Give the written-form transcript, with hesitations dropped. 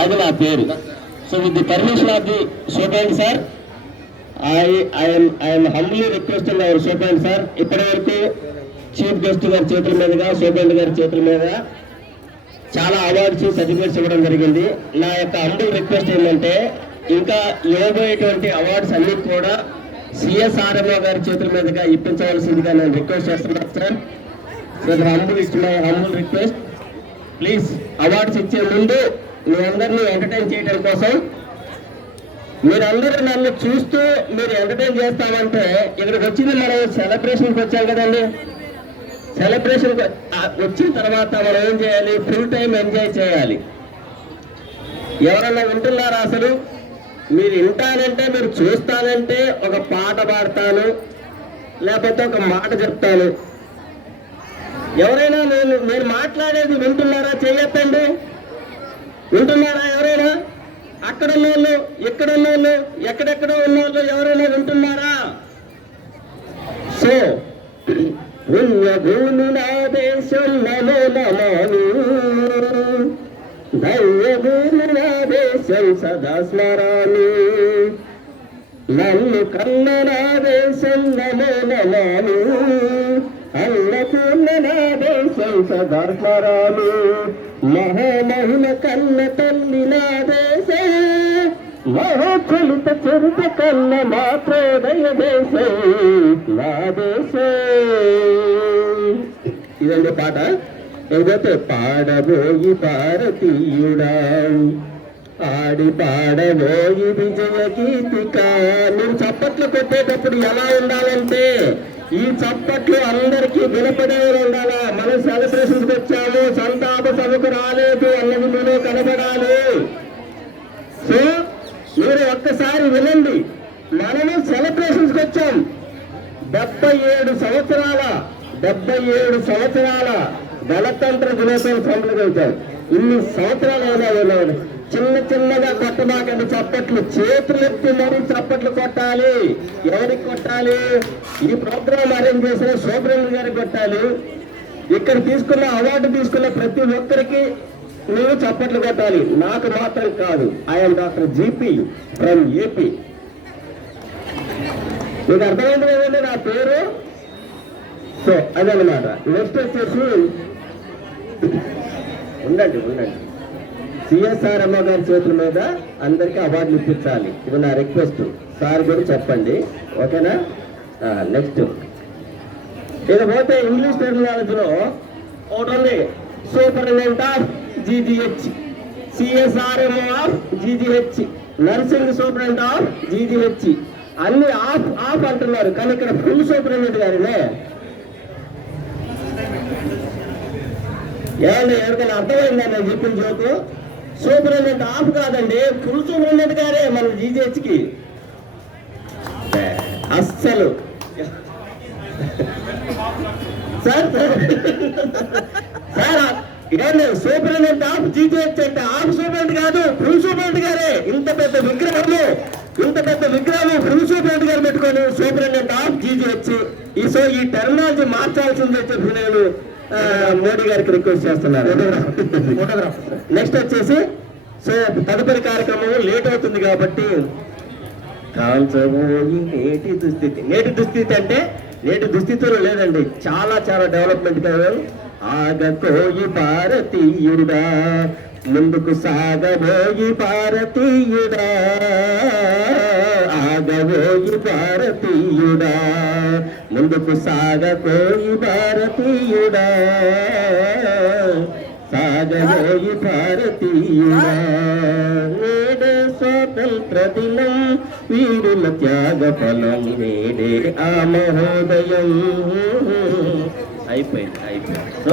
అది నా పేరు. So with the permission of the superintendent sir, I'm humbly requesting our superintendent sir, ఇప్పటి వరకు చీఫ్ గెస్ట్ గారి చేతుల మీదుగా సూపరింట్ గారి చేతుల మీద చాలా అవార్డ్స్ సర్టిఫికేట్స్ ఇవ్వడం జరిగింది. నా యొక్క హంబుల్ రిక్వెస్ట్ ఏంటంటే ఇంకా ఇవ్వబోయేటువంటి అవార్డ్స్ అన్ని కూడా సిఎస్ఆర్ఎంఓ గారి చేతుల మీదుగా ఇప్పించవలసిందిగా నేను రిక్వెస్ట్ చేస్తున్నాను sir. So humble request, please awards ఇచ్చే ముందు మీ అందరినీ ఎంటర్టైన్ చేయడం కోసం, మీరందరూ నన్ను చూస్తూ మీరు ఎంటర్టైన్ చేస్తామంటే ఇక్కడికి వచ్చింది మనం సెలబ్రేషన్కి వచ్చాం కదండి. సెలబ్రేషన్ వచ్చిన తర్వాత మనం ఏం చేయాలి? ఫుల్ టైం ఎంజాయ్ చేయాలి. ఎవరన్నా వింటున్నారా? అసలు మీరు వింటానంటే, మీరు చూస్తానంటే ఒక పాట పాడతాను, లేకపోతే ఒక మాట చెప్తాను. ఎవరైనా నేను మాట్లాడేది వింటున్నారా? చెయ్యొద్దండి. వింటున్నారా ఎవరైనా? అక్కడ ఉన్నోళ్ళు, ఇక్కడ ఉన్నోళ్ళు, ఎక్కడెక్కడో ఉన్నోళ్ళు ఎవరైనా వింటున్నారా? సో భూమి నా దేశం నమో నమామి, దైవభూమి నా దేశం సదా స్మరామి, నన్ను కన్న నా దేశం నమో నమామి, అన్నపూర్ణ నా దేశం సదా స్మరామి, మహామహిమ కన్న తల్లి నా దేశం, మహోత్సలిత చరిత కన్న మాత్రోదయ దేశం నా దేశం. ఇదండి పాట. లేకపోతే పాడబోయి భారతీయుడా, ఆడి పాడబోయి విజయ గీతిక. మీరు చప్పట్లు కొట్టేటప్పుడు ఎలా ఉండాలంటే ఈ చప్పట్లు అందరికీ వినపడే ఉండాలా. మనం సెలబ్రేషన్కి వచ్చాము, సంతాప సభకు రాలేదు అన్నది మీలో కనబడాలి. సో మీరు ఒక్కసారి వినండి. మనము సెలబ్రేషన్స్కి వచ్చాం. 77 సంవత్సరాల గణతంత్ర దినోత్సవం సంప్రదించాం. ఇన్ని సంవత్సరాలు అయినా విన్నాడు. చిన్నగా కొట్టమాకండి చప్పట్లు, చేతులెత్తి మరీ చప్పట్లు కొట్టాలి. ఎవరికి కొట్టాలి? ఈ ప్రోగ్రాం అరేంజ్ చేసిన సూపరింటెండెంట్ గారికి కొట్టాలి. ఇక్కడ తీసుకున్న అవార్డు తీసుకున్న ప్రతి ఒక్కరికి నువ్వు చప్పట్లు కొట్టాలి. నాకు మాత్రం కాదు. I'm doctor GP from AP. మీకు అర్థమైంది కదండి నా పేరు. సో అదనమాట. నెక్స్ట్ వచ్చేసి ఉండండి సిఎస్ఆర్ఎంఓ గారి చేతుల మీద అందరికీ అవార్డులు ఇప్పించాలి. ఇది నా రిక్వెస్ట్. సార్ కూడా చెప్పండి, ఓకేనా? నెక్స్ట్ ఇకపోతే ఇంగ్లీష్ టెర్మినాలజీలో ఒకటి ఉంది, superintendent of GGH, CSRMO of GGH, nursing superintendent of GGH. అన్ని ఆఫ్ అంటున్నారు, కానీ ఇక్కడ ఫుల్ సూపరింటెండెంట్ గారినే. ఏమండి ఎవరికైనా అర్థమైందా నేను చెప్పిన జోకు? సూపరింటెండెంట్ ఆఫ్ కాదండి, ఫుల్ సూపరింటెండెంట్ గారే మన జీజీహెచ్కి. అస్సలు సార్ ఏంటి సూపరింటెండెంట్ ఆఫ్ జీజీహెచ్ అంటే ఆఫ్ సూపరింటెండెంట్ కాదు, ఫుల్ సూపరింటెండెంట్ గారే. ఇంత పెద్ద విగ్రహము ఫుల్ సూపరింటెండెంట్ గారు పెట్టుకొని సూపరింటెండెంట్ ఆఫ్ జీజీహెచ్. సో ఈ టెర్మినాలజీ మార్చాల్సిందని చెప్పి నేను మోడీ గారికి రిక్వెస్ట్ చేస్తున్నారు. నెక్స్ట్ వచ్చేసి సో తదుపరి కార్యక్రమం లేట్ అవుతుంది కాబట్టి కాల్చబోయి నేటి దుస్థితి అంటే నేటి దుస్థితిలో లేదండి, చాలా డెవలప్మెంట్ కదా. ఆగకోయి భారతీయుడా, ముందుకు సాగబోయి భారతీయుడా, ఆగబోయి భారతీయుడా, ముందుకు సాగబోయి భారతీయుడా, సాగబోయి భారతీయుడా. నేడే స్వాతంత్ర దినం, వీరుల త్యాగ ఫలం, నేడే ఆ మహోదయం. అయిపోయింది. సో